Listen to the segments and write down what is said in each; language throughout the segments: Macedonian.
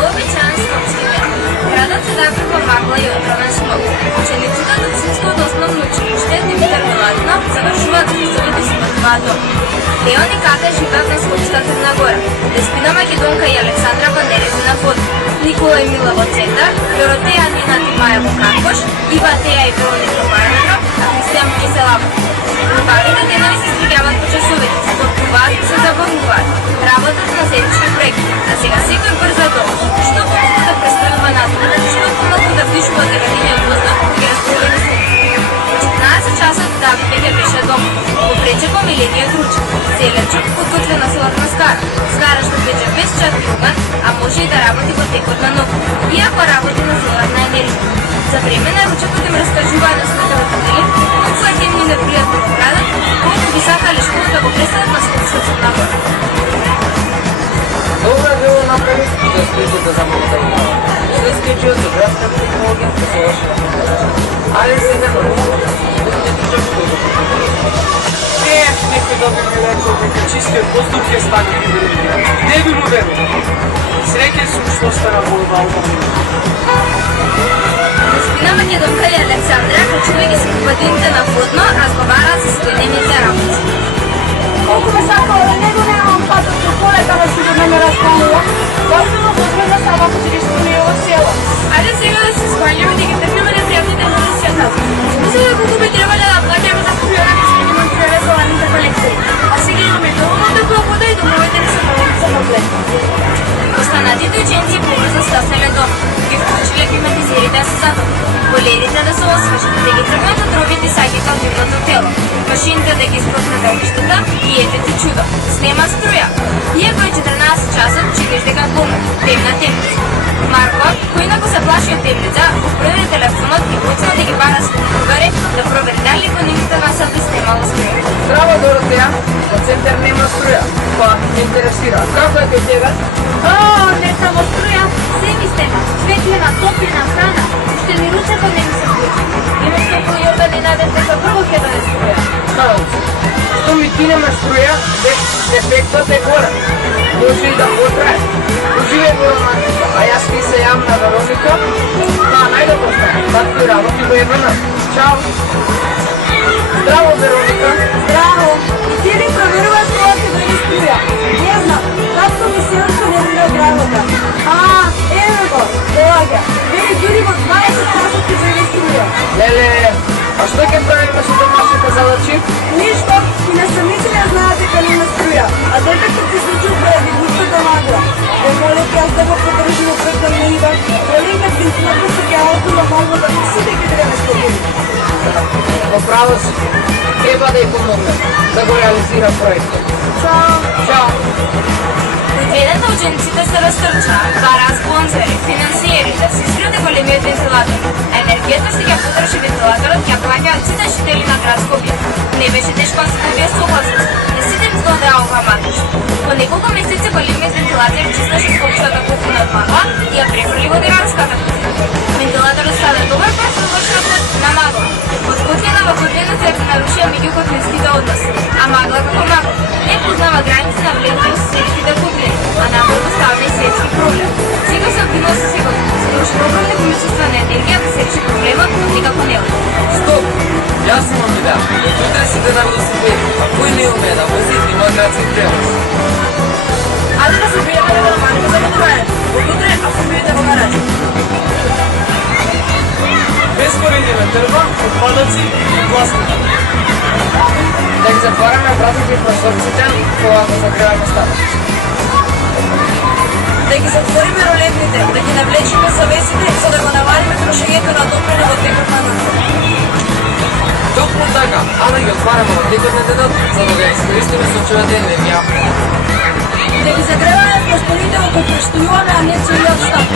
Уобичаен скопски ден. Градот се даде во магла и отровен смог. Учениците од Општинското основно училиште Димитар Милатинов завршуваат курсовите си во два дома. Деон и Ката живеат на Скопска Црна Гора, Деспина Македонка и Александра Вандерезина во Никола и Мила во Центар, Доротеја Нина Тимаја во Каркош, Ива Теја и Вероника Баранов, а Христијан Киселава. Убавите денови се стригават по часовите, спортуваат и се забавуваат. Работат на седмични проекти, а сега секој брза дома. Што помалку да престојува настаната, што помалку да вдишува зарадениот воздух и разпровени сон. Во 14 часот Давид веќе беше дома. Го пречеква милениот ручек. Селечок подготвена соларна скара. Скара што тече без чат и оган, а може и да работи во текот на ног, иако работи на соларна енергија. За време на ручекот им раскажуваа на своите родители колку е темно и непријатно во градот, колку би сакале школа да го преселат на Скопска Црна Гора. Добро е било направи да скрито да замотавува. След скечиот за градска технологија се соврши на фотографија. Але сега на некој да би ми рекол дека чистиот воздух ќе стане приоритет. Не би му верувал. Среќен сум што стана во оваа Деспина Македонка и Александра, крачувајќи се по патините на водно, разговараат за следените работи. Колку ме сакало да него немам патот до полека да си го ме расколува, особено потребна са вако училишто во село. Ајде сега да се скоњаме да ги трпиме непријатните носијата. Мислам дека колку би требале да плаќаме за струја да се ги монтирале соларните колекции. А сега имаме доволно тепла вода и домовите ни се наводица на плет. Останатите ученици побрзо стаснеле дом, ги вклучиле климатизерите да се затопат, болерите да се освежат, да ги тргнат од робите саѓите од нивното тело, машините да ги изпротнат огништата и ете ти чудо, снема струја. Иако е 14 часот, чекаш дека помне, темна темница. Марко, кој инаку се плаши од темница, го провере телефонот и почна да ги бара своји другари да провери дали во нивните насоби снемало струја. Здраво, Доротеја, во Центар нема струја. Па, ме интересира, како е кај тебе? Не само струја, се ми стема, светлина, топлина, храна, уште ни ручето не ми се вклучи. Имам толку и да ни надев дека прво ќе даде струја. Научи. Што ми ти нема струја, дефектот е гора. Може и да потрае. Уживај во романтика, а јас ки се јавам на Вероника, најдобро стане. Такви работи во едно. Чао. Здраво, Вероника. Здраво! И ти ли проверуваш кога ќе дојде струја? Не знам, татко ми се уште не умре од работа. Еве го, доаѓа. Вели дури во 20 часот ќе дојде струја. Леле, а што ќе правиме со домашните задачи? Ништо, и на самите не знаат дека нема струја, а детето ти се чупа и густата магла. Молев јас да го подржим опрекам на Иван, молим да бензината се ќе аутува маглата, сите ќе треба слободи. Во право си. Треба да ја помогне да го реализира проектот. Чао! Чао! Предведата учениците се растрчаа, бараа спонзори, финансиери да се изгради големиот вентилатор. Енергијата што ќе потрши вентилаторот ќе плаќаат сите жители на град Скопје. Не беше тешко да се добие согласност. Не сите им згодаа оваа матиш. По неколку месеци големиот вентилатор чисташе Скопската кухня од магла и ја прехврли во диванската кухня. Вентилаторот стана добар профилачен на магла. Од кухњата во кухњата се нарушија меѓукухњските односи, а магла како магла не познава граници на влезли во соседските кухњи, а наводно става и светски проблем. Сега се обвинува со сигурно, скоро огромни количества на енергија да се реши проблемот, но никако не оди. Стоп! Јас имам идеја. Утре се дена велосипед, а кој не умее да вози, има градски превоз. Ајде да се биеме да намалиме за водување. Утре, ако биете во гараж. Без коренјева трба, отпадаци и пластика. Да ги затвараме вратите и прозорците, кога го загреваме стана. Да ги затвориме ролетните, да ги навлечиме завесите, за да го навалиме трошењето на топлене во текот на носот. Токму така, а да ги отвараме во текот на денот, за да го искористиме сончевата енергија. Да ги загреваме просториите во кои престојуваме, а не целиот штаб.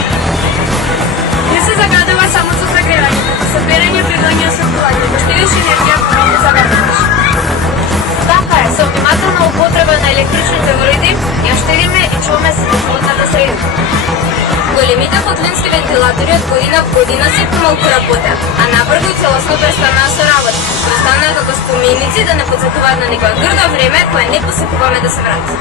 Не се загадува само за загревање, собирање придоње осветлување, да штедиш енергија кога не загадуваш. Така е, со внимателна употреба на електричните уреди ја штедиме и чуваме се животната средина. Големите котлински вентилатори од година в година се помалку работеат, а набрзо и целосно престанаа со работа. Останаа како споменици да не подсетуваат на некоја грдо време кое не посекуваме да се врати.